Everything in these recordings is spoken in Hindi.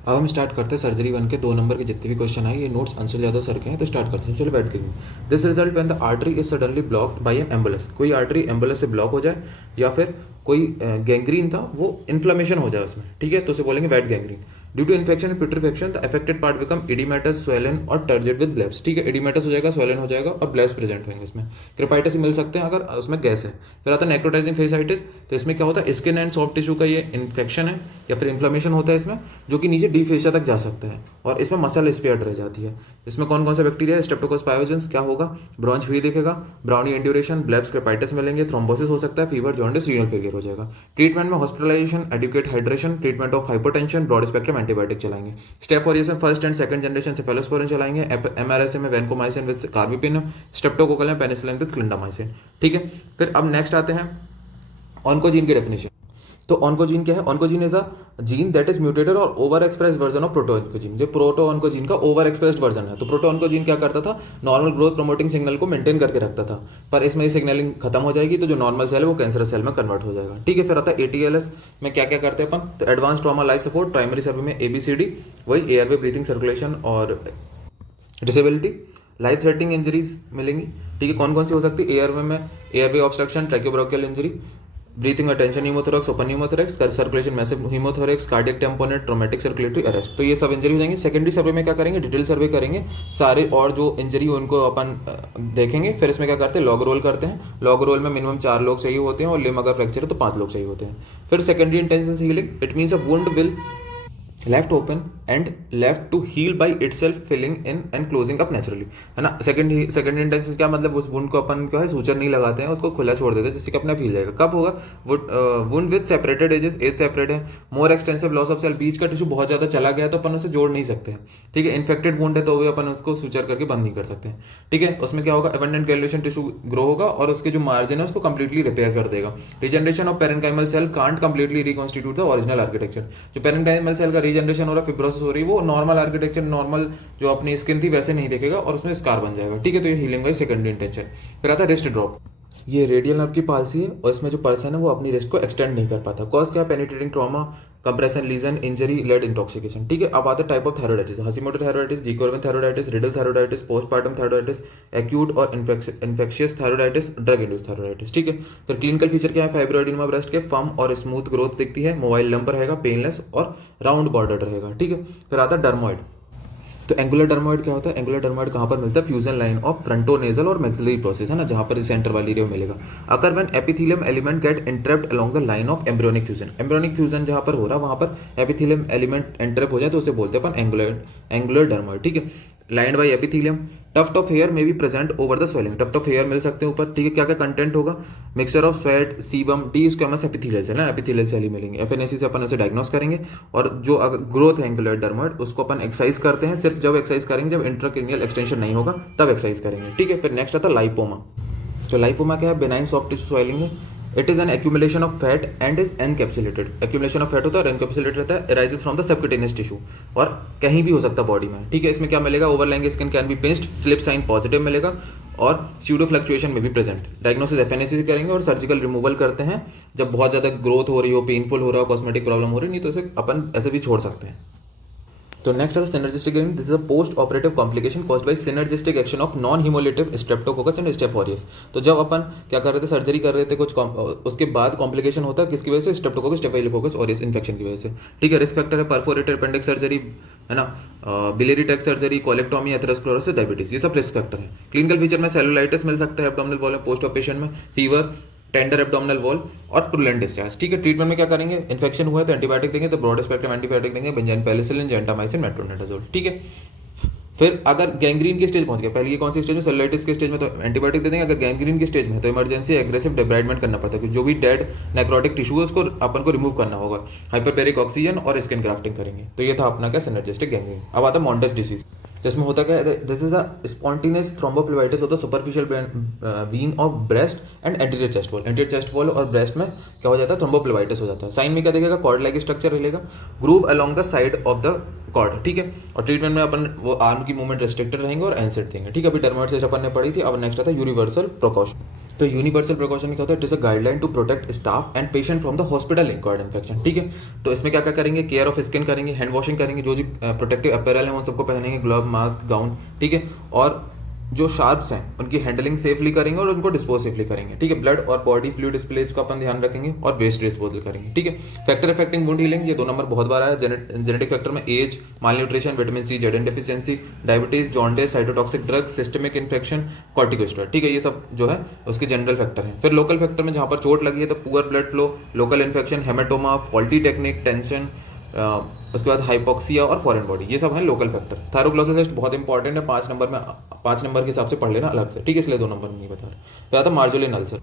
अब हम स्टार्ट करते हैं सर्जरी 1 के 2 नंबर के जितने भी क्वेश्चन आए, ये नोट्स अंशुल यादव सर के हैं, तो स्टार्ट करते हैं। चलो बैठ के। This result when the artery is suddenly blocked by N ambulance. कोई आर्टरी एम्बुलेंस से ब्लॉक हो जाए या फिर कोई गैंग्रीन था, वो इन्फ्लेमेशन हो जाए उसमें, ठीक है, तो उसे बोलेंगे wet gangrene. Due to infection and putrefaction the affected part become oedematous, swollen और टर्जिड विद ब्लेब्स। ठीक है, इडीमेटस हो जाएगा, स्वेलन हो जाएगा और ब्लेब्स प्रेजेंट होंगे इसमें। क्रेपाइटिस मिल सकते हैं अगर उसमें गैस है। फिर आता है नेक्रोटाइजिंग फेसाइटिस। तो इसमें क्या होता है, स्किन एंड सॉफ्ट टिश्यू का ये इन्फेक्शन है या फिर इन्फ्लेमेशन होता है इसमें, जो कि नीचे डीप फेशिया तक जा सकता है और इसमें मसल स्पेयर्ड रह जाती है। इसमें कौन कौन सा बैक्टीरिया है, स्ट्रेप्टोकोकस पायोजेंस क्या होगा, ब्रॉन्च फ्री दिखेगा, ब्राउनी इंड्यूरेशन, ब्लेब्स, क्रेपाइटिस मिलेंगे, थ्रोम्बोसिस हो सकता है, फीवर, जॉन्डिस, रीनल फेलियर हो जाएगा। ट्रीटमेंट में hospitalisation, adequate hydration, treatment of hypotension, broad spectrum antibiotic चलाएंगे। स्टेप फॉर ये first and second generation cephalosporin चलाएंगे। एमआरएसए में वैनकोमाइसिन विद कार्बिपिन, स्ट्रेप्टोकोकल में पेनिसिलिन विद क्लिंडामाइसिन। ठीक है, फिर अब नेक्स्ट आते हैं ऑन्कोजीन की डेफिनेशन। तो ऑन्कोजीन क्या है, oncogene is a gene that is mutated और over expressed version of proto oncogene. जो प्रोटो ऑन्कोजीन का ओवर एक्सप्रेस्ड वर्जन है। तो प्रोटो ऑन्कोजीन क्या करता था, नॉर्मल ग्रोथ प्रमोटिंग सिग्नल को मेंटेन करके रखता था, पर इसमें ये सिग्नलिंग खत्म हो जाएगी तो जो नॉर्मल सेल है वो कैंसर सेल में कन्वर्ट हो जाएगा। ठीक है, फिर आता है एटीएलएस में क्या क्या करते हैं अपन, तो advance trauma life support, primary survey में एबीसीडी, वही एयरवे, ब्रीथिंग, सर्कुलेशन और डिसेबिलिटी। लाइफ थ्रेटनिंग इंजरीज मिलेंगी। ठीक है, कौन कौन सी हो सकती है, एयरवे में airway obstruction, tracheobronchial injury, breathing attention haemothorax, open haemothorax, circulation massive haemothorax, cardiac tamponade, traumatic circulatory arrest. तो ये सब इंजरी हो जाएंगे। सेकेंडरी सर्वे में क्या करेंगे, डिटेल सर्वे करेंगे सारे, और जो इंजरी हो उनको अपन देखेंगे। फिर इसमें क्या करते हैं, लॉग रोल करते हैं। लॉग रोल में मिनिमम 4 लोग चाहिए होते हैं और लिम अगर फ्रैक्चर है तो 5 लोग चाहिए होते हैं। फिर secondary intention healing, it means a wound will left open and left to heal by itself, filling in and closing up naturally, है ना। सेकंड इंटेंशन क्या मतलब, उस वुंड को अपन क्या है सूचर नहीं लगाते हैं, उसको खुला छोड़ देते हैं जिससे कि अपना फील जाएगा। कब होगा, wound with separated edges, edge separate है, more extensive loss of cell, बीच का टिश्यू बहुत ज्यादा चला गया है तो अपन उसे जोड़ नहीं सकते हैं। ठीक है, इन्फेक्टेड वुंड है तो भी अपन उसको सूचर करके बंद नहीं कर सकते हैं। ठीक है, उसमें क्या होगा, एबंडेंट ग्रेन्युलेशन टिश्यू ग्रो होगा और उसके जो मार्जिन है उसको कंप्लीटली रिपेयर कर देगा। Regeneration of parenchymal cell can't completely reconstitute the original architecture. जो पेरेन्काइमल सेल का रीजनरेशन हो रहा है, हो रही, वो नॉर्मल आर्किटेक्चर, नॉर्मल जो अपनी स्किन थी वैसे नहीं देखेगा और उसमें स्कार बन जाएगा। ठीक है, तो ये हीलिंग का सेकेंडरी इंटेंशन। फिर आता है रिस्ट ड्रॉप। ये रेडियल नर्व की पाल्सी है और इसमें जो पर्सन है वो अपनी रिस्ट को एक्सटेंड नहीं कर पाता। कॉज क्या, penetrating trauma, compression lesion, injury, lead intoxication. ठीक है, अब आता है type of thyroiditis, Hashimoto thyroiditis, de Quervain thyroiditis, Riedel thyroiditis, postpartum thyroiditis, acute और infectious thyroiditis, drug induced thyroiditis. ठीक है, फिर क्लिनिकल फीचर क्या है, फाइब्रोइडिनोमा ब्रेस्ट के फर्म और स्मूथ ग्रोथ दिखती है, मोबाइल लंप रहेगा, पेनलेस और राउंड बॉर्डर रहेगा। ठीक है, फिर आता है डर्मोइड। तो एंगुलर डर्मोइड क्या होता है, एंगुलर डर्मोइड कहाँ पर मिलता है, फ्यूजन लाइन ऑफ फ्रंटोनेजल और मैक्सिलरी प्रोसेस, है ना, जहाँ पर सेंटर वाली एरिया मिलेगा। अगर when epithelium element get interrupt along the line of embryonic fusion, embryonic fusion जहाँ पर हो रहा है वहाँ पर एपिथेलियम एलिमेंट इंटरप्ट हो जाए तो उसे बोलते हैं अपन एंगुलर डर्मोइड। ठीक है, lined by epithelium. Tuft of hair में भी present over the swelling, tuft of hair मिल सकते हैं ऊपर। ठीक है, क्या क्या कंटेंट होगा, mixture of fat, sebum, the squamous epithelial cell, ना एपिथेलियल सेल ही मिलेंगे। एफएनएसी से अपन उसे डायग्नोस करेंगे और जो अगर ग्रोथ है एंगुलर डर्मोइड उसको अपन एक्सरसाइज करते हैं, सिर्फ जब एक्सरसाइज करेंगे जब इंट्राक्रेनियल एक्सटेंशन नहीं होगा तब एक्सरसाइज करेंगे। ठीक है, फिर नेक्स्ट आता है लाइपोमा। तो लाइपोमा क्या है, बेनाइन सॉफ्ट टिश्यू स्वेलिंग है। It is N accumulation of fat and is encapsulated. Accumulation of fat होता है और एनकैप्सुलेटेड रहता है, arises from the subcutaneous tissue और कहीं भी हो सकता है बॉडी में। ठीक है, इसमें क्या मिलेगा, overlying skin can be pinched, slip sign positive मिलेगा और स्यूडो फ्लक्चुएशन में भी प्रेजेंट। डायग्नोसिस एफएनएसी करेंगे और सर्जिकल रिमूवल करते हैं जब बहुत ज्यादा ग्रोथ हो रही हो, पेनफुल हो रहा हो, कॉस्मेटिक प्रॉब्लम हो रही, नहीं तो इसे अपन ऐसे भी छोड़ सकते हैं। तो नेक्स्ट आता है synergistic gain. This is a post operative complication caused by synergistic action of non haemolytic streptococcus and staph aureus. तो जब अपन क्या कर रहे थे, सर्जरी कर रहे थे कुछ उसके बाद कॉम्प्लिकेशन होता है किसकी वजह से, स्ट्रेप्टोकोकस स्टेफाइलोकोकस ऑरियस इन्फेक्शन की वजह से। ठीक है, रिस्क फैक्टर है परफोरेटेड अपेंडिक्स सर्जरी, है ना, biliary tract surgery, colectomy, atherosclerosis, diabetes, ये सब रिस्क फैक्टर है। क्लिनिकल फीचर में सेलुलाइटिस मिल सकता है एब्डोमिनल वॉल में पोस्ट ऑपरेशन में, फीवर, टेंडर एब्डोमिनल वॉल और प्रूलेंट डिस्चार्ज। ठीक है, ट्रीटमेंट में क्या करेंगे, इन्फेक्शन हुआ है तो एंटीबायोटिक देंगे, तो ब्रॉड स्पेक्ट्रम एंटीबायोटिक देंगे, बेंजाइन पेनिसिलिन, जेंटामाइसिन, मेट्रोनिडाजोल। ठीक है, फिर अगर गैंग्रीन की स्टेज पहुंच गया, पहले ये कौन सी स्टेज में, सेलुलाइटिस के स्टेज में, तो एंटीबायोटिक दे देंगे। अगर गैंग्रीन की स्टेज में तो इमरजेंसी एग्रेसिव डिब्राइडमेंट करना पड़ता है, क्योंकि जो भी डेड नेक्रोटिक टिश्यू है उसको अपन को रिमूव करना होगा, हाइपरपेरिक ऑक्सीजन और स्किन ग्राफ्टिंग करेंगे। तो ये था अपना क्या, सिनर्जिस्टिक गैंग्रीन। अब आता है मॉन्टस डिसीज, जिसमें होता क्या है, this is a spontaneous thrombophlebitis होता है superficial vein of breast and anterior chest wall. Anterior chest wall और ब्रेस्ट में क्या हो जाता है, थ्रोम्बोप्लेवाइटिस हो जाता है। साइन में क्या देखेगा, कॉर्ड लाइक स्ट्रक्चर रहेगा, groove along the side of the cord. ठीक है, और ट्रीटमेंट में अपन वो आर्म की मूवमेंट रिस्ट्रिक्टेड रहेंगे और एनसेट देंगे। ठीक है, अभी डर्मोइड से अपन ने पढ़ी थी। अब नेक्स्ट आता है यूनिवर्सल प्रिकॉशन। तो यूनिवर्सल प्रिकॉशन क्या होता है? It is a guideline to protect staff and patient from the hospital acquired infection, ठीक है। तो इसमें क्या क्या करेंगे? केयर ऑफ स्किन करेंगे, हैंड वॉशिंग करेंगे, जो भी प्रोटेक्टिव अपैरल है उन सबको पहनेंगे, ग्लव, मास्क, गाउन, ठीक है। और जो शार्प्स हैं उनकी हैंडलिंग सेफली करेंगे और उनको डिस्पोज सेफली करेंगे, ठीक है। ब्लड और बॉडी फ्लूइड डिस्प्लेज का अपन ध्यान रखेंगे और वेस्ट डिस्पोजल करेंगे, ठीक है। फैक्टर अफेक्टिंग वुंड हीलिंग, ये 2 नंबर बहुत बार आया। जेनेटिक फैक्टर में age, malnutrition, vitamin C, जेडन deficiency, diabetes, jaundice, cytotoxic drug, systemic infection, corticosteroid, ठीक है। ये सब जो है उसके जनरल फैक्टर हैं। फिर लोकल फैक्टर में जहाँ पर चोट लगी है तो poor blood flow, local infection, haematoma, faulty technique, tension, उसके बाद हाइपोक्सिया और फॉरेन बॉडी, ये सब है लोकल फैक्टर। थायरोग्लॉसल टेस्ट बहुत इंपॉर्टेंट है, 5 नंबर के हिसाब से पढ़ लेना अलग से, ठीक है, इसलिए 2 नंबर में नहीं बता रहे। फिर आता है मार्जुलिन अल्सर।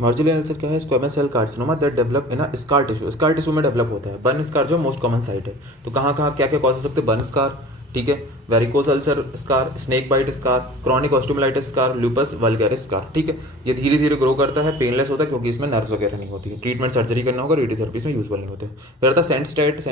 मार्जुलिन अल्सर क्या है? Squamous cell carcinoma that develop in a scar tissue, scar tissue में डेवलप होता है। बर्न स्कार जो मोस्ट कॉमन साइट है। तो कहाँ कहाँ क्या क्या कॉज हो सकते हैं? बर्न स्कार, ठीक है, varicose ulcer scar, snake bite scar, chronic osteomyelitis scar, lupus vulgaris scar, ठीक है। ये धीरे धीरे ग्रो करता है, पेनलेस होता है क्योंकि इसमें नर्व्स वगैरह नहीं होती है, ट्रीटमेंट सर्जरी करना होगा, रेडियोथेरेपी इसमें यूजफुल नहीं होते। फिर आता है सेंट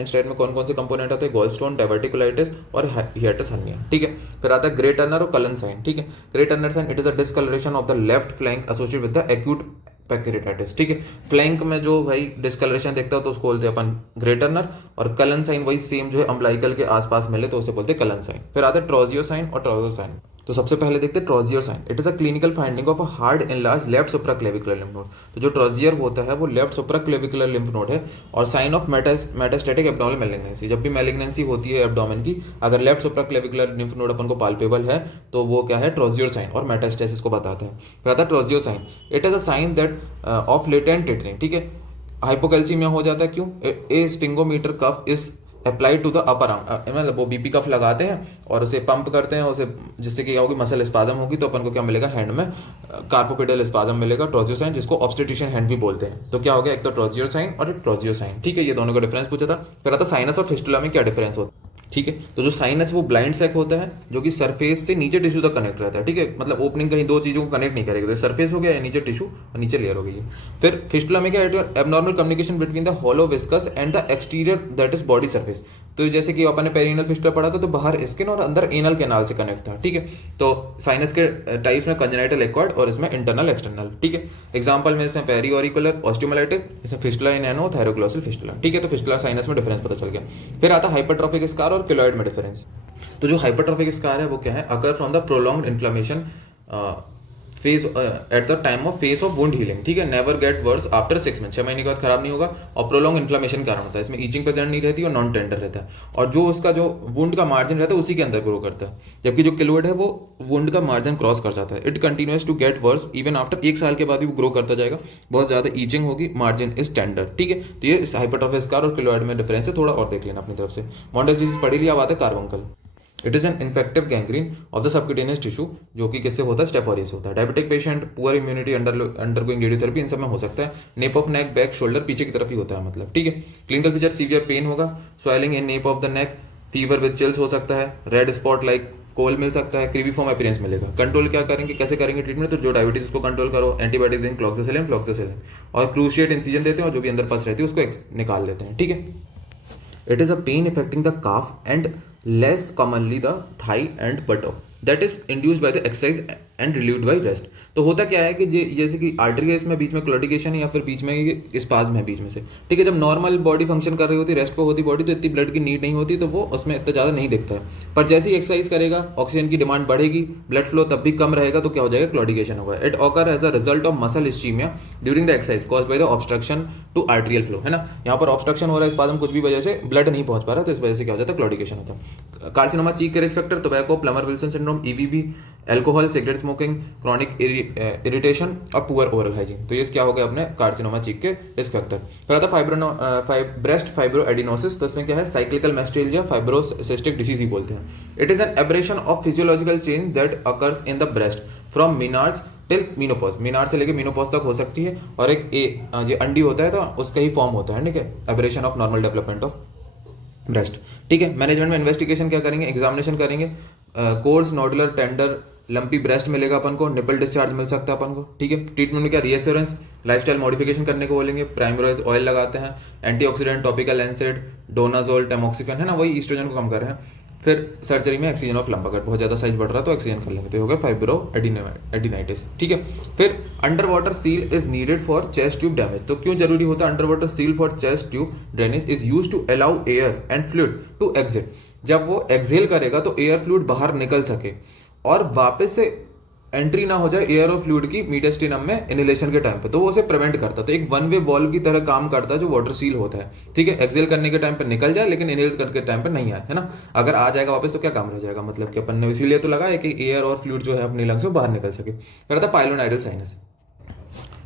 स्टेट में कौन कौन से कंपोनेंट आते हैं? गॉलस्टोन, डायवर्टिकुलाइटिस और हियाटस हर्निया, ठीक है। फिर आता है ग्रे टर्नर और कलन साइन, ठीक है। Grey Turner sign, it is a discolouration of the left flank associated with the acute pancreatitis, ठीक है। फ्लैंक में जो भाई डिस्कलरेशन देखता हो तो उसको बोलते हैं अपन ग्रे टर्नर, और कलन साइन वही सेम जो है अम्बलाइकल के आसपास मिले तो उसे बोलते हैं कलन साइन। फिर आता है ट्रोजियो साइन और ट्रोजो साइन। तो सबसे पहले देखते हैं Troisier sign. It is a clinical finding of a hard enlarge left supraclavicular lymph node. तो जो ट्रोजियर होता है वो लेफ्ट सुप्राक्लेविकुलर लिम्फ नोड है, और sign of metastatic abdominal malignancy. जब भी मैलिग्नेंसी होती है एब्डोमेन की, अगर लेफ्ट सुप्राक्लेविकुलर लिम्फ नोड अपन को पाल्पेबल है तो वो क्या है? ट्रोजियर साइन, और मेटास्टेसिस को बताता है। फिर आता है Trousseau sign. It is a sign that of latent tetany, ठीक है। हाइपोकैल्सीमिया हो जाता है, क्यों? A sphygmomanometer cuff is applied to the upper arm, मतलब वो बीपी कफ लगाते हैं और उसे पंप करते हैं उसे, जिससे कि क्या होगी? मसल स्पाजम होगी, तो अपन को क्या मिलेगा? हैंड में कार्पोपेडियल स्पाजम मिलेगा, ट्रोजियो साइन, जिसको ऑब्स्टेट्रिशियन हैंड भी बोलते हैं। तो क्या हो गया? एक तो ट्रोजियो साइन और एक ट्रोजियो साइन, ठीक है। ये दोनों का डिफरेंस पूछा था। फिर आता साइनस और फिस्टुला में क्या डिफरेंस होता है, ठीक है। तो जो साइनस वो ब्लाइंड सैक होता है जो कि सरफेस से नीचे टिश्यू तक कनेक्ट रहता है, ठीक है। मतलब ओपनिंग कहीं 2 चीजों को कनेक्ट नहीं करेगा, तो सरफेस हो गया या नीचे टिश्यू और नीचे लेयर हो गई है। फिर फिस्टुला में क्या है? Abnormal communication between the hollow viscus and the exterior that is body surface. तो जैसे कि अपन ने पेरिनल फिस्टुला पढ़ा था तो बाहर स्किन और अंदर एनल कैनाल से कनेक्ट था, ठीक है। तो साइनस के टाइप्स में कंजेनाइटल एक्वायर्ड और इसमें इंटरनल एक्सटर्नल, ठीक है। एग्जांपल में इसमें पेरी ऑरिकुलर ऑस्टियोमाइलिटिस, इसमें फिस्टुला इन एनो, थायरोग्लॉसल फिस्टुला, ठीक है। तो फिस्टुला साइनस में डिफरेंस पता चल गया। फिर आता हाइपरट्रॉफिक स्कार और किलोइड में डिफरेंस। तो जो हाइपरट्रॉफिक स्कार है वो क्या है? Occur from the prolonged inflammation phase at the time of phase of wound healing, ठीक है। Never get worse after 6 month, 6 महीने के बाद खराब नहीं होगा, और प्रोलॉन्ग इन्फ्लेमेशन कारण होता है। इसमें ईचिंग प्रेजेंट नहीं रहती और नॉन टेंडर रहता है, और जो उसका जो वुंड का मार्जिन रहता है उसी के अंदर ग्रो करता है, जबकि जो किलोइड है वो वुंड का मार्जिन क्रॉस कर जाता है। It continues to get worse even after 1 साल के बाद भी वो ग्रो करता जाएगा, बहुत ज्यादा ईचिंग होगी, मार्जिन इज टेंडर, ठीक है। तो ये हाइपरट्रॉफिक स्कार और किलोइड में डिफरेंस है, थोड़ा और देख लेना अपनी तरफ से। मॉन्डेस डिजीज पढ़ी लिया, बात है carbuncle. It is an infective gangrene of the subcutaneous tissue, जो कि किससे होता है? स्टेफोरिस होता है। Diabetic patient, poor immunity, undergoing radiotherapy, इन सब में हो सकता है। Nape of neck, back, shoulder, पीछे की तरफ ही होता है, मतलब, ठीक है। क्लिनिकल फीचर, सीवियर पेन होगा, swelling in nape of the neck, fever with chills हो सकता है, रेड स्पॉट लाइक कोल मिल सकता है, क्रीवीफॉर्म अपीयरेंस मिलेगा। कंट्रोल क्या करेंगे, कैसे करेंगे ट्रीटमेंट? तो जो डायबिटीज उसको कंट्रोल करो, एंटीबायोटिक देंगे, फ्लॉक्सासिलिन, और क्रूशिएट इंसिजन देते हैं, और जो भी अंदर पस रहती है उसको निकाल लेते हैं, ठीक है। It is a pain affecting the calf and less commonly the thigh and buttock that is induced by the exercise and relieved by rest। तो होता क्या है कि जैसे कि आर्टरी है, इसमें बीच में क्लोडिकेशन है या फिर बीच में ये स्पाज्म है बीच में से, ठीक है। जब नॉर्मल बॉडी फंक्शन कर रही होती है, रेस्ट पे होती बॉडी, तो इतनी ब्लड की नीड नहीं होती, तो वो उसमें इतना ज़्यादा नहीं दिखता है। पर जैसे ही एक्सरसाइज करेगा, ऑक्सीजन की डिमांड बढ़ेगी, ब्लड फ्लो तब भी कम रहेगा, तो क्या हो जाएगा? क्लोडिकेशन होगा। It occur as a result of muscle ischaemia during the exercise caused by the obstruction to arterial flow, है ना। यहाँ पर ऑब्स्ट्रक्शन हो रहा है, स्पाज्म, कुछ भी वजह से ब्लड नहीं पहुंच पा रहा, तो इस वजह से क्या हो जाता है? क्लोडिकेशन होता है। कार्सिनोमा चीक के risk factor, tobacco, Plummer Wilson syndrome, EBV, alcohol, cigarette smoking, chronic irritation और पुअर ओरल हाइजीन। तो ये क्या हो गया अपने कार्सिनोमा चीक के रिस्क फैक्टर। फिर आता ब्रेस्ट फाइब्रो एडिनोसिस। तो इसमें क्या है? साइक्लिकल मैस्टेलिया, फाइब्रोसिस्टिक डिसीज ही बोलते हैं। It is an aberration of physiological change that occurs in the breast from menarche till menopause, menarche से लेके मीनोपॉज तक हो सकती है, और एक ये अंडी होता है तो उसका ही फॉर्म होता है, ठीक है। Aberration of normal development of breast, ठीक है। मैनेजमेंट में इन्वेस्टिगेशन क्या करेंगे? एग्जामिनेशन करेंगे, coarse, nodular, tender, lumpy breast मिलेगा अपन को, निपल डिस्चार्ज मिल सकता है अपन को, ठीक है। ट्रीटमेंट में क्या? रीएश्योरेंस, लाइफस्टाइल मॉडिफिकेशन करने को बोलेंगे, प्राइमराइज ऑयल लगाते हैं, एंटीऑक्सीडेंट, टॉपिकल एनसेड, डोनाजोल, टेमोक्सिफेन, है ना, वही ईस्ट्रोजन को कम कर रहे हैं। फिर सर्जरी में एक्सीजन ऑफ लंप, अगर बहुत ज़्यादा साइज बढ़ रहा है तो एक्सीजन कर लेंगे, तो ये हो गया फाइब्रो एडिनाइटिस। ठीक है, फिर under water seal is needed for chest tube damage. तो क्यों जरूरी होता है under water seal for chest tube drainage? Is use to allow air and fluid to exit. जब वो एक्सहेल करेगा तो एयर फ्लूइड बाहर निकल सके और वापस से एंट्री ना हो जाए एयर और फ्लूइड की मीडियस्टिनम में इनहेलेशन के टाइम पे, तो वो उसे प्रिवेंट करता है। तो एक वन वे बॉल्व की तरह काम करता है जो वाटर सील होता है। ठीक है, एक्सेल करने के टाइम पे निकल जाए लेकिन इनहेल करने के टाइम पे नहीं आए, है ना। अगर आ जाएगा वापस तो क्या काम रह जाएगा, मतलब कि अपन ने इसीलिए तो लगाया कि एयर और फ्लूइड जो है अपनी लंग्स से बाहर निकल सके। करता है pilonidal sinus.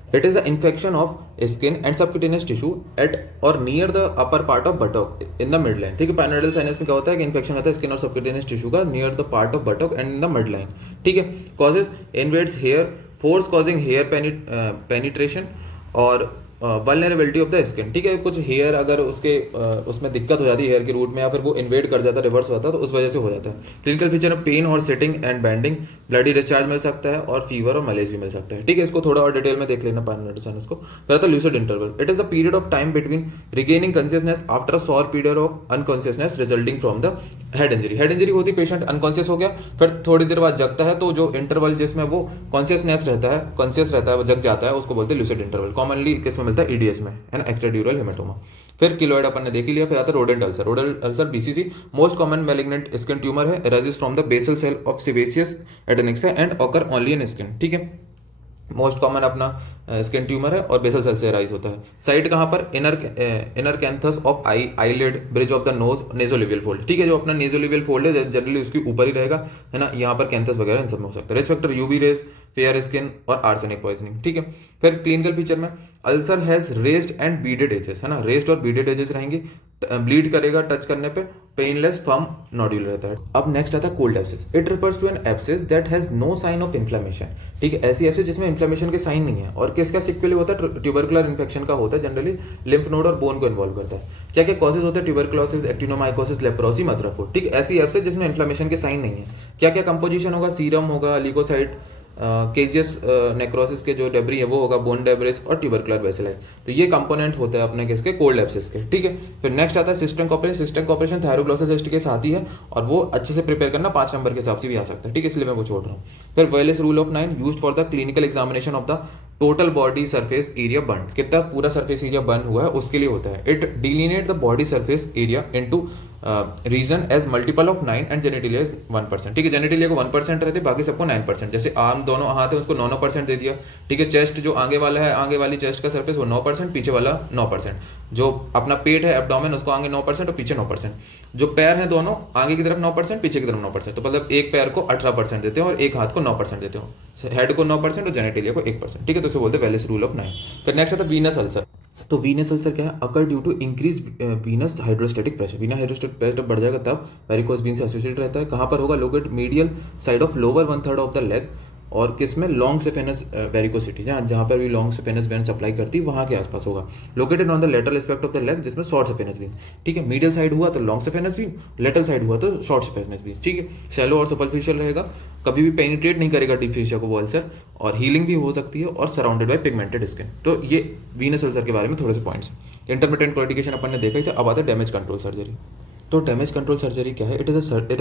It is the infection of skin and subcutaneous tissue at or near the upper part of buttock in the midline। ठीक है, पाइलोनाइडल साइनस में क्या होता है कि इन्फेक्शन होता है स्किन और सबक्यूटेनियस टिश्यू का near the part of buttock and in the mid line. ठीक है, causes invades hair force causing hair penetration और वल्नरेबिलिटी ऑफ द स्किन। ठीक है, कुछ हेयर अगर उसके उसमें दिक्कत हो जाती है हेयर के रूट में, या फिर वो इन्वेड कर जाता है, रिवर्स होता है, तो उस वजह से हो जाता है। क्लिनिकल फीचर में पेन और sitting and bending, bloody discharge मिल सकता है और फीवर और मलेज भी मिल सकता है। ठीक है, इसको थोड़ा और डिटेल में देख लेना पाइलोनाइडल साइनस को। फिर आता है lucid interval. It is the period of time between regaining consciousness after a short period of unconsciousness resulting from the head injury. Head injury होती, पेशेंट अनकॉन्शियस हो गया, फिर थोड़ी देर बाद जगता है, तो जो इंटरवल जिसमें वो कॉन्शियस रहता है, वो जग जाता है, उसको बोलते हैं लूसिड इंटरवल। कॉमनली किस में मिलता है? ईडीएस में, है ना, एक्स्ट्राड्यूरल हेमेटोमा। फिर किलोइड अपन ने देख ही लिया। फिर आता है rodent ulcer. Rodent ulcer BCC most common malignant skin tumour है, arises from the basal cell of sebaceous adnexa and occur only in skin. ठीक है, मोस्ट कॉमन अपना स्किन ट्यूमर है और बेसल सेल से राइज होता है। साइट कहाँ पर? Inner canthus of eyelid, bridge of the nose, nasolabial fold. ठीक है, जो अपना नेजोलिवियल फोल्ड है जनरली उसके ऊपर ही रहेगा, है ना। यहाँ पर कैंथस वगैरह इन सब में हो सकता है। Risk factor UV rays, fair skin और आर्सेनिक पॉइजनिंग। ठीक है, फिर क्लिनिकल फीचर में ulcer has raised and beaded edges, है ना, रेस्ड और बीडेड एजेस रहेंगी, ब्लीड करेगा टच करने पे, पेनलेस फर्म नोड्यूल रहता है। अब नेक्स्ट आता है cold abscess. It refers to an abscess that has no sign of inflammation. ठीक है, ऐसी एब्सेस जिसमें इन्फ्लेमेशन के साइन नहीं है और किसका सिक्वेली होता है? ट्यूबरकुलर इन्फेक्शन का होता है, जनरली लिम्फ नोड और बोन को इन्वॉल्व करता है। क्या क्या कॉजेज होते हैं? Tuberculosis, actinomycosis, leprosy, madura foot. ठीक है, ऐसी एब्सेस जिसमें इन्फ्लेमेशन के साइन नहीं है। क्या क्या कंपोजिशन होगा? सीरम होगा, ल्यूकोसाइट, केजियस नेक्रोसिस के जो डेब्री है वो होगा, बोन डेब्रिस और ट्यूबरकुलर बेसिलाई। तो ये कंपोनेंट होते हैं अपने किसके? कोल्ड एब्सेस के। ठीक है, फिर नेक्स्ट आता है सिस्टम कॉपरेशन। सिस्टम कॉपरेशन थायरोग्लोसोसिस्ट के साथ ही है और वो अच्छे से प्रिपेयर करना 5 नंबर के हिसाब से भी आ सकता है। ठीक है, इसलिए मैं वो छोड़ रहा हूँ। फिर Wallace rule of 9 used for the clinical examination of the total body surface area burn. कितना पूरा सरफेस एरिया बर्न हुआ है उसके लिए होता है। It delineate the body surface area into region as multiple of 9 and genitalia is 1%। ठीक है, जेनिटलिया को 1% रहते, बाकी सबको 9%। जैसे आर्म दोनों हाथ है उसको 9% दे दिया। ठीक है, चेस्ट जो आगे वाला है, आगे वाली चेस्ट का सरफेस वो 9%, पीछे वाला 9%। जो अपना पेट है एब्डोमेन उसको आगे 9% और पीछे 9%। जो पैर है दोनों आगे की तरफ 9%, पीछे की तरफ 9%। तो मतलब एक पैर को 18% देते हो और एक हाथ को 9% देते हो, हेड को 9% और जेनिटलिया को 1%। ठीक है, तो इसे बोलते हैं वेलेस रूल ऑफ 9। फिर नेक्स्ट आता है वीनस अल्सर। तो वीनस अल्सर क्या है? Occur due to increase venous hydrostatic pressure. Venous hydrostatic pressure बढ़ जाएगा तब वेरिकोज वीन से एसोसिएटेड रहता है। कहाँ पर होगा? Locate medial side of lower 1/3 of the leg और किस में? लॉन्ग सेफेनस वेरिकोसिटी, जहाँ पर भी लॉन्ग सेफेनस वेन सप्लाई करती है वहाँ के आसपास होगा। Located on the lateral aspect of the leg जिसमें शॉर्ट सेफेनस वेन। ठीक है, मीडियल साइड हुआ तो long saphenous when, lateral side हुआ तो शॉर्ट सेफेनस वेन। ठीक है, शैलो और सुपरफिशियल रहेगा, कभी भी पेनिट्रेट नहीं करेगा डीप फेशिया को वो अल्सर, और हीलिंग भी हो सकती है और सराउंडेड बाय पिगमेंटेड स्किन। तो ये वीनस अल्सर के बारे में थोड़े से पॉइंट्स। इंटरमिटेंट प्रोडिकेशन अपन ने देखा ही था। अब आता है डैमेज कंट्रोल सर्जरी। तो डैमेज कंट्रोल सर्जरी क्या है? It is a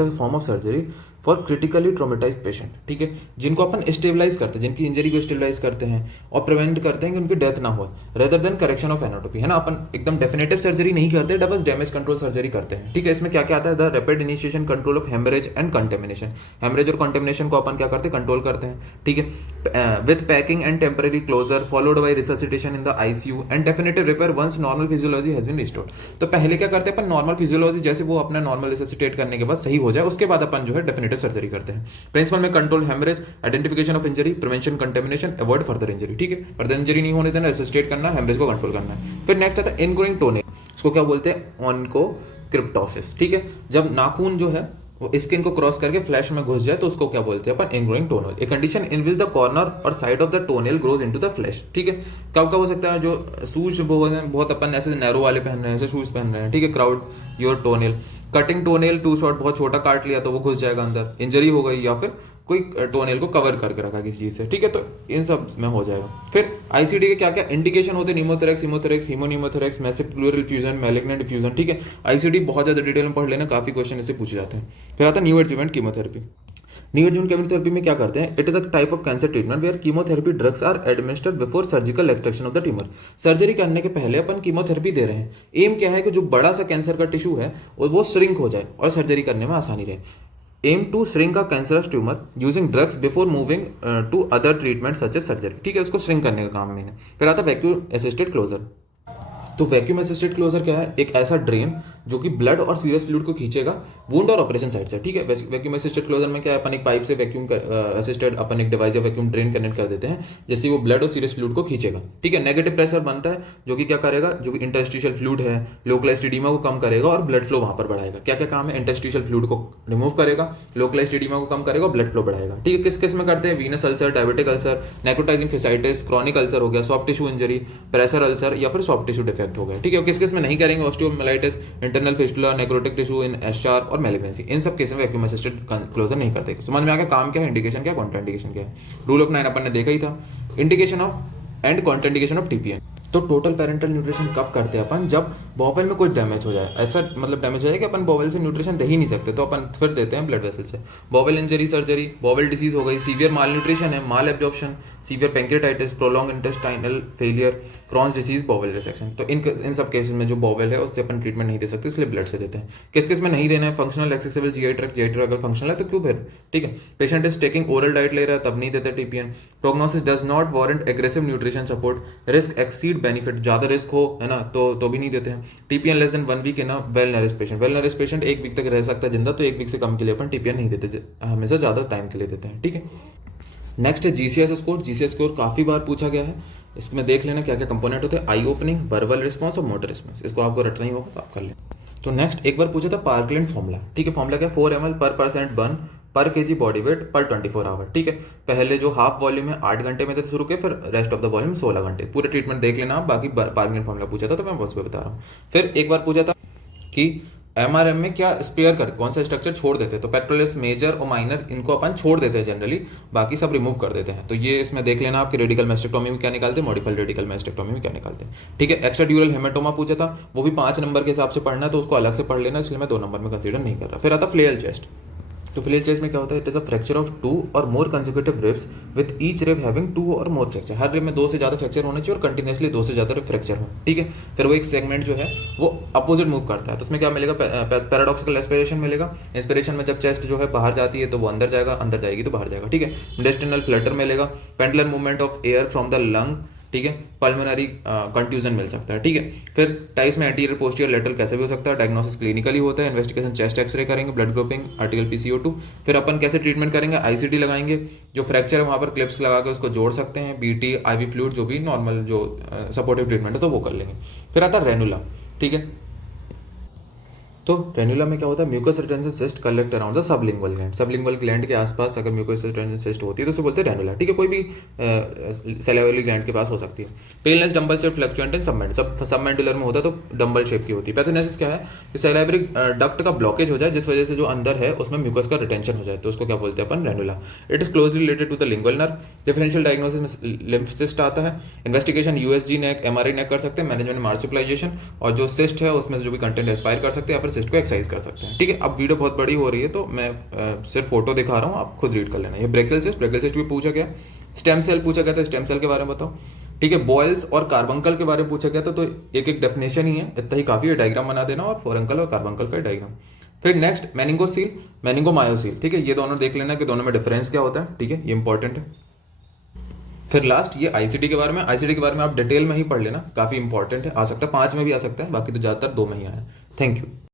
form of surgery for critically traumatise patient. ठीक है, जिनको अपन स्टेबलाइज करते हैं, जिनकी इंजरी को स्टेबलाइज करते हैं और प्रिवेंट करते हैं कि उनकी डेथ ना हो, rather than correction of anatomy, है ना। अपन एकदम डेफिनेटिव सर्जरी नहीं करते, बस डैमेज कंट्रोल सर्जरी करते हैं। ठीक है, इसमें क्या क्या आता है? The rapid initiation control of haemorrhage and contamination. Haemorrhage और कंटेमिनेशन को अपन क्या करते हैं? कंट्रोल करते हैं। ठीक है, with packing and temporary closure followed by resuscitation in the ICU and definitive repair once normal physiology has been restored. तो पहले क्या करते हैं अपन? नॉर्मल फिजियोलॉजी जैसे वो अपना नॉर्मल रिससिटेट करने के बाद सही हो जाए उसके बाद अपन जो है डेफिनेटिव सर्जरी करते हैं। प्रिंसिपल में control haemorrhage, identification of injury, prevention contamination, avoid further injury. ठीक है, फर्दर इंजरी नहीं होने देना, रिससिटेट करना, हेमरेज को कंट्रोल करना है। फिर नेक्स्ट आता है इनग्रोइंग टोनिंग। इसको क्या बोलते हैं? ऑनकोक्रिप्टोसिस। ठीक है, जब नाखून जो है वो स्किन को क्रॉस करके फ्लैश में घुस जाए तो उसको क्या बोलते हैं अपन? Ingrowing toenail. A condition in which the corner or side of the toenail grows into the flesh. ठीक है, कब कब हो सकता है? जो शूज बहुत अपन ऐसे नैरो वाले पहन रहे हैं, ऐसे शूज पहन रहे हैं। ठीक है, crowd your toenail, cutting toenail too short, बहुत छोटा काट लिया तो वो घुस जाएगा अंदर, इंजरी हो गई, या फिर कोई टोनेल को कवर करके रखा किसी चीज़ से, ठीक है, तो इन सब में हो जाएगा। फिर आईसीडी के क्या क्या इंडिकेशन होते हैं, pneumothorax, haemothorax, haemopneumothorax, massive pleural effusion, malignant effusion, ठीक है। आईसीडी बहुत ज़्यादा डिटेल में पढ़ लेना, काफ़ी क्वेश्चन इससे पूछे जाते हैं। फिर आता है neo adjuvant chemotherapy. Neo adjuvant chemotherapy में क्या करते हैं, it is a type of cancer treatment where chemotherapy drugs are administered before surgical extraction of the tumour. Surgery करने के पहले अपन कीमोथेरेपी दे रहे हैं। एम क्या है कि जो बड़ा सा कैंसर का टिश्यू है वो श्रिंक हो जाए और सर्जरी करने में आसानी रहे। Aim to shrink a cancerous tumour using drugs before moving to other treatment such as surgery, ठीक है, उसको श्रिंक करने का काम में है। फिर आता वैक्यूम असिस्टेड क्लोजर। तो वैक्यूम असिस्टेड क्लोजर क्या है, एक ऐसा ड्रेन जो कि ब्लड और सीरियस फ्लूइड को खींचेगा वुंड और ऑपरेशन साइड से, ठीक है। वैक्यूम असिस्टेड क्लोजर में क्या है, अपन एक पाइप से वैक्यूम असिस्टेड अपन एक डिवाइस या वैक्यूम ड्रेन कनेक्ट कर देते हैं, जैसे वो ब्लड और सीरियस फ्लूइड को खींचेगा, ठीक है। नेगेटिव प्रेशर बनता है जो कि क्या करेगा, जो कि इंटरस्टिशियल फ्लूइड है, लोकलाइज्ड एडिमा को कम करेगा और ब्लड फ्लो वहां पर बढ़ाएगा। क्या क्या काम है, इंटरस्टिशियल फ्लूइड को रिमूव करेगा, लोकलाइज्ड एडिमा को कम करेगा और ब्लड फ्लो बढ़ाएगा, ठीक है। किस किस में करते हैं, venous ulcer, diabetic ulcer, necrotising fasciitis, chronic ulcer हो गया, soft tissue injury, pressure ulcer या फिर सॉफ्ट टिश्यू डिफेक्ट हो गया, ठीक है। किस किस में नहीं करेंगे, osteomyelitis, internal fistula, necrotic tissue in eschar और मैलिग्नेंसी, इन सब केस में वैक्यूम असिस्टेड क्लोजर नहीं करते। समझ में आ गया काम क्या है, इंडिकेशन क्या, कॉन्ट्राइंडिकेशन क्या है। रूल ऑफ 9 अपन ने देखा ही था। Indication of and contraindication of TPN. तो टोटल पेरेंटल न्यूट्रिशन कब करते हैं अपन, जब बॉवेल में कुछ डैमेज हो जाए, ऐसा मतलब डैमेज हो जाए कि अपन बॉवेल से न्यूट्रिशन दे ही नहीं सकते, तो अपन फिर देते हैं ब्लड वेसल से। Bowel injury surgery, bowel disease हो गई, सीवियर माल न्यूट्रिशन है, malabsorption, severe pancreatitis, prolong intestinal failure, Crohn's disease, bowel resection, तो इन सब केसेस में जो बॉवेल है उससे अपन ट्रीटमेंट नहीं दे सकते, इसलिए ब्लड से देते हैं। किस किस में नहीं देना है, फंक्शनल एक्सेसिबल जीआई ट्रैक्ट अगर फंक्शनल है तो क्यों फिर, ठीक है। Patient is taking oral diet ले रहा है तब नहीं देते TPN. Prognosis does not warrant aggressive nutrition support, risk exceed benefit, ज्यादा रिस्क हो है ना तो भी नहीं देते हैं। TPN less than 1 week in a well nourished patient, well nourished patient 1 week तक रह सकता है जिंदा, तो 1 वीक से कम के लिए अपन टीपीएन नहीं देते, हमेशा ज्यादा टाइम के लिए देते हैं, ठीक है। नेक्स्ट है जीसीएस स्कोर। जीसीएस स्कोर काफी बार पूछा गया है, इसमें देख लेना क्या क्या कंपोनेंट होते हैं, आई ओपनिंग, वर्बल रिस्पॉन्स और मोटर रिस्पॉन्स, इसको आपको रटना ही होगा तो आप कर लें। तो नेक्स्ट एक बार पूछा था पार्कलैंड फॉर्मूला, ठीक है। फॉर्मूला क्या, 4 ml पर परसेंट बर्न पर केजी बॉडी वेट पर 24 आवर, ठीक है। पहले जो हाफ वॉल्यूम है 8 घंटे में थे शुरू के, फिर रेस्ट ऑफ द वॉल्यूम 16 घंटे। पूरे ट्रीटमेंट देख लेना आप, बाकी पार्कलैंड फॉर्मूला पूछा था तो मैं बस पे बता रहा हूँ। फिर एक बार पूछा था कि एमआरएम में क्या स्पेयर कर कौन सा स्ट्रक्चर छोड़ देते हैं, तो पेक्टोरलिस मेजर और माइनर इनको अपन छोड़ देते हैं जनरली, बाकी सब रिमूव कर देते हैं। तो ये इसमें देख लेना आपके रेडिकल मैस्टेक्टोमी में क्या निकालते हैं, मॉडिफाइड रेडिकल मैस्टेक्टोमी में क्या निकालते हैं, ठीक है। एक्स्ट्रा ड्यूरल हेमेटोमा पूछा था, वो भी 5 नंबर के हिसाब से पढ़ना है, तो उसको अलग से पढ़ लेना, इसलिए मैं 2 नंबर में कंसीडर नहीं कर रहा। फिर आता फ्लेयल चेस्ट। तो फ्लेयल चेस्ट में क्या होता है, it is a fracture of 2 or more consecutive ribs with each rib having 2 or more fracture, her rib में 2 से ज्यादा फ्रैक्चर होना चाहिए और कंटिन्यूसली 2 से ज्यादा फ्रैक्चर हो, ठीक है। फिर वो एक सेगमेंट जो है वो अपोजिट मूव करता है, तो उसमें क्या मिलेगा, पैराडॉक्सिकल एस्पिरेशन मिलेगा। इंस्पिरेशन में जब चेस्ट जो है बाहर जाती है तो वो अंदर जाएगा, अंदर जाएगी तो बाहर जाएगा, ठीक है। इंटेस्टिनल फ्लटर मिलेगा, pendular movement of air from the lung, ठीक है। पल्मोनरी कंट्यूजन मिल सकता है, ठीक है। फिर टाइप्स में एंटीरियर पोस्टीरियर लेटरल कैसे भी हो सकता है, डायग्नोसिस क्लिनिकली होता है, इन्वेस्टिगेशन चेस्ट एक्सरे करेंगे, ब्लड ग्रुपिंग, आर्टिकल PCO2। फिर अपन कैसे ट्रीटमेंट करेंगे, आईसीडी लगाएंगे, जो फ्रैक्चर है वहाँ पर क्लिप्स लगा के उसको जोड़ सकते हैं, बीटी, IV फ्लूइड, जो भी नॉर्मल जो सपोर्टिव ट्रीटमेंट है तो वो कर लेंगे। फिर आता है रेनुला, ठीक है। तो रेनुला में क्या होता है, mucus retention cyst collect around the sublingual gland, sublingual gland के आसपास अगर म्यूकस रिटेंशन सिस्ट होती है तो उसे बोलते हैं रेनुला, ठीक है। कोई भी सेलेवरी ग्लैंड के पास हो सकती है। पेलनेस डंबल शेप फ्लक्चुएंट इन सबमेंडुलर में होता है तो डंबल शेप की होती है। पैथोजेनेसिस क्या है कि सेलेवरी डक्ट का ब्लॉकेज हो जाए जिस वजह से जो अंदर है उसमें म्यूकस का रिटेंशन हो जाए, तो उसको क्या बोलते हैं अपन, ranula. It is closely related to the lingual nerve. Differential diagnosis में लिम्फ सिस्ट आता है। Investigation USG neck, MRI neck कर सकते हैं, मैनेजमेंट मार्सुप्लाइजेशन, और जो सिस्ट है उसमें जो भी कंटेंट एस्पायर कर सकते हैं या फिर सिस्ट को एक्सरसाइज कर सकते हैं, ठीक है। अब वीडियो बहुत बड़ी हो रही है तो मैं सिर्फ फोटो दिखा रहा हूँ, आप खुद रीड कर लेना। ये ब्रेकियल सिस्ट भी पूछा गया, स्टेम सेल पूछा गया था, स्टेम सेल के बारे में बताओ, ठीक है। बॉयल्स और कार्बंकल के बारे में पूछा गया था, तो एक एक डेफिनेशन ही है, इतना ही काफी है, डायग्राम बना देना और फोरंकल और कार्बंकल का डायग्राम। फिर नेक्स्ट मेनिंगोसील, मेनिंगोमायोसील, ठीक है। ये दोनों देख लेना कि दोनों में डिफरेंस क्या होता है, ठीक है, ये इंपॉर्टेंट है। फिर लास्ट ये आईसीडी के बारे में, आईसीडी के बारे में आप डिटेल में ही पढ़ लेना, काफी इंपॉर्टेंट है, आ सकता है 5 में भी आ सकता है, बाकी तो ज्यादातर 2 में ही आया। Thank you.